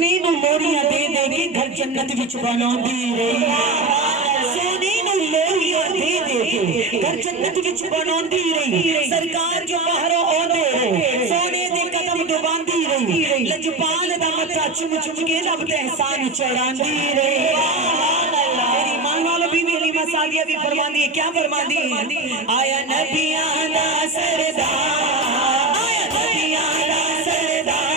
सोने नू लोरियां दे दे के घर जन्नत विच बनाउंदी रही। सोने नू लोरियां दे दे के घर जन्नत विच बनाउंदी रही। सरकार जो बाहरों आउंदे रहे सोने दे कदम दबांदी रही। लजपाल दा मत्था चुम चुम के रब दे एहसान चढ़ांदी रही। मेरी मां वाल भी मेरी मसादिया भी फरमांदी है, क्या फरमांदी है? आया नबियां दा सरदार, आया नबियां दा सरदार,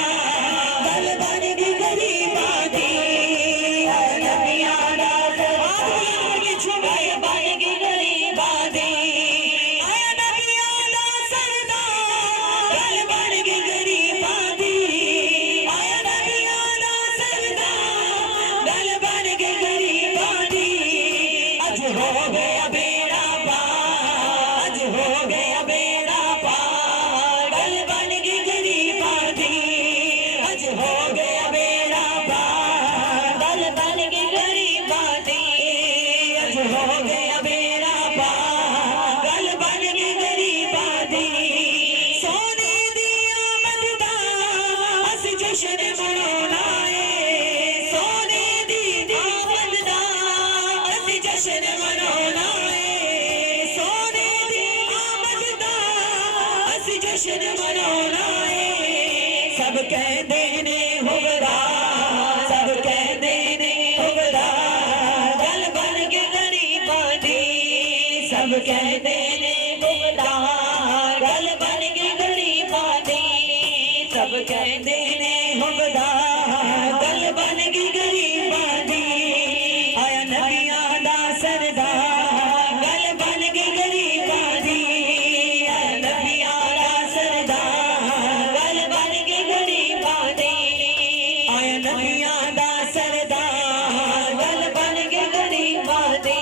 गल बन दी गरीबां दी। आया नबियां दा सरदार, छुपाए बन दी गरीबां दी। आया नबियां दा सरदार, गल बन दी गरीबां दी। आया नबियां दा सरदार, गल बन दी गरीबां दी। अज हो गया बेड़ा पार, अज हो गया बेड़ा पार, गल बन गई गरीबां दी। अज हो गया बेड़ा पार, गल बन गई गरीबां दी। अज हो गया बेड़ा पार, गल बन गई गरीबां दी। सोने दी आमद दा अस जश्न मनाउणा है। सोने दी आमद दा अस जश्न मनाउणा है। सोने दी आमद दा अस जश्न मनाउणा है। सब कहंदे ने हुबरा, सब कहंदे ने हुबरा, गल बन के गरीबां दी। सब कहंदे ने हुबरा, गल बन के गरीबां दी। सब कहंदे ने हुबरा, गल बन के गरीबां दी। आया नबियां दा सरदार, गल बन के गरीबां दी। आया नबियां दा सरदार, गल बन के गरीबां दी। आया नबियां दा सरदार, गल बन के गरीबां दी।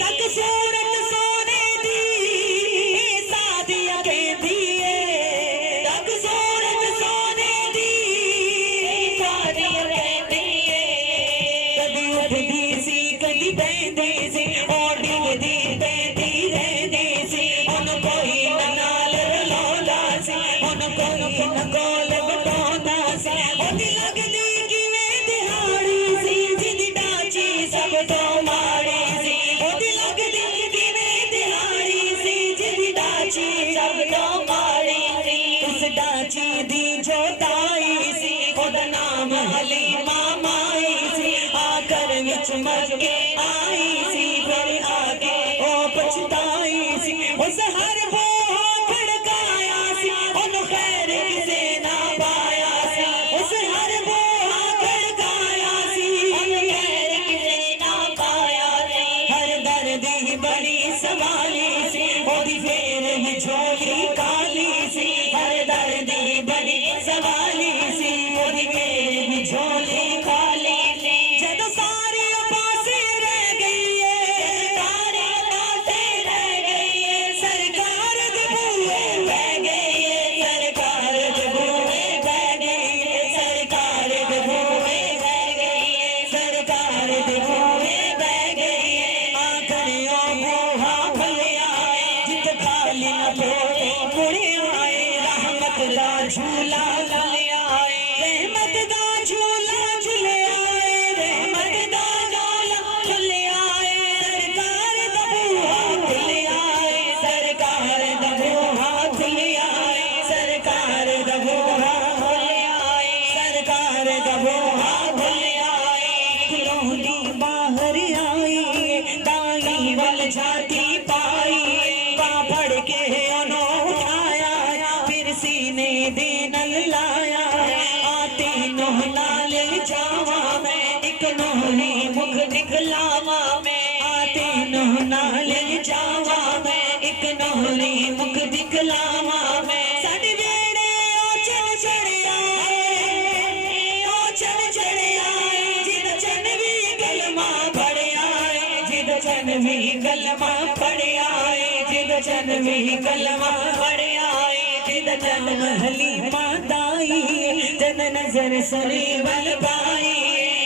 तक सूरत सोने दी सादिया कहंदी है। तक सूरत सोने दी सादिया कहंदी है। कदी उठदी सी कदी बहंदी सी, ओ डिगदी बहंदी रहंदी सी। हुन कोई नाल रलाउंदा सी, हुन कोई न कोल बटाउंदा सी। ओदी लगदी किवें दिहाड़ी सी, जिदी डाची सब तो माड़ी सी। ओदी लगदी किवें दिहाड़ी सी, जिदी डाची सब तो माड़ी सी। उस डाची दी जोताई सी, ओदा नाम हलीमा माई सी। आकर विच मर के आई सी, फिर आके ओ पछताई सी। उस हर बोहा खड़काया सी, उन खैर किसे ना पाया सी। उस हर बोहा खड़काया सी, उन खैर किसे ना पाया सी। हर दर्द ही बड़ी सवाली सी, ओदी फेर ही झोली काली सी। हर दर्द ही बड़ी सवाली सी, ओदी फेर ही झोली काली सी। जदों सारी पासे रह गई है, सारी पासे रह गई है। सरकार दे बूहे बह गई है, सरकार दे बूहे बह गई है। सरकार दे बूहे बह गई है, सरकार दे बूहे बह गई है। आखिर ओ बूहा खुलिया है, जित खाली न लोटे मुड़े आए। रहमत दा झूला खुलिया है, रहमत दा झूला झुलिया है। रहमत दा झूला झुलिया है, सरकार दा बूहा खुलिया है। सरकार दा बूहा खुलिया है, सरकार दा बूहा खुलिया है। सरकार दा बूहा खुलिया है। खिलौनी बाहर आई, दाई वल झाती पाई। बांह फड़ के ओनू उठाया, फिर सीने दे नल लाया। आती नूह नाल जावा मैं, एक नूहनी मुख दिखलावा मैं। आती नूह नाल जावा मैं, एक नूहनी मुख दिखलावा मैं। साडे वेड़े ओ चन चढ़िया है, ओ चन चढ़िया है। जिद चन भी कलमा पढ़िया है, जिद चन भी कलमा पढ़िया है। जिद चन भी कलमा पढ़िया है। जिद चन हलीमा दाई, जद नजर सुनी बल पाई।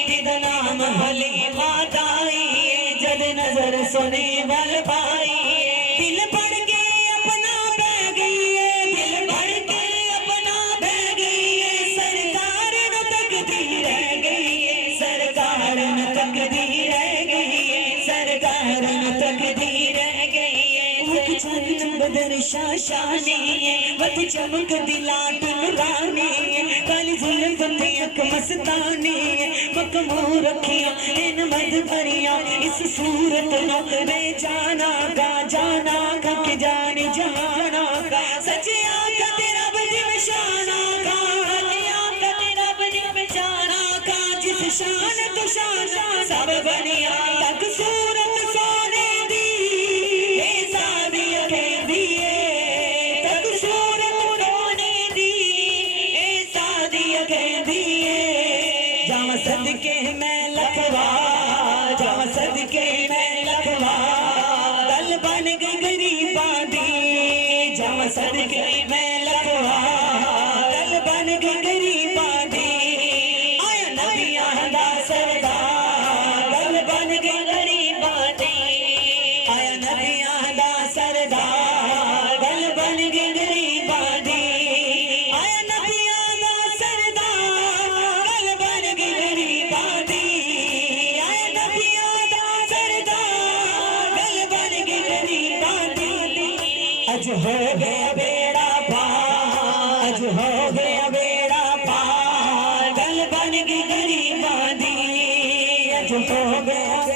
जिद नाम हलीमा दाई, जद नजर सुनी बल पाई। दिल पढ़ के अपना बह गई है, दिल पढ़ के अपना बह गई है। सरकार नु तकदीर है, बदर शाशानी वत चमक दिलाट नुरानी काली जुल्फ ते अख मस्तानी मकमू रखिया इन मद भरिया इस सूरत नो बेजाना गा जाना का के जाने जहाना का सचिया का तेरा बदी शाना का सचिया का तेरा बदी शाना का जिस शान तो शान सब बनिया तक सूरत सोने दी ए सादिया के दिए तक सूरत सोने दी ए सादिया के दिए जावा सदके मैं लखवा जावा सदके मैं लखवा दल बन गई गरीबा दी जावा सदके मैं लखवा दल बन गई गरीबा दी आया नबियां दा सरदार दल बन गई गरीबा दी आया नबियां दा सरदार दल बन गई गरीबा दी आया नबियां दा सरदार दल बन गई गरीबा दी आया नबियां दा सरदार दल बन गई गरीबा दी अज हो गया बेड़ा पार अज हो गया बेड़ा पार दल बन गई गरीबा दी अज हो गया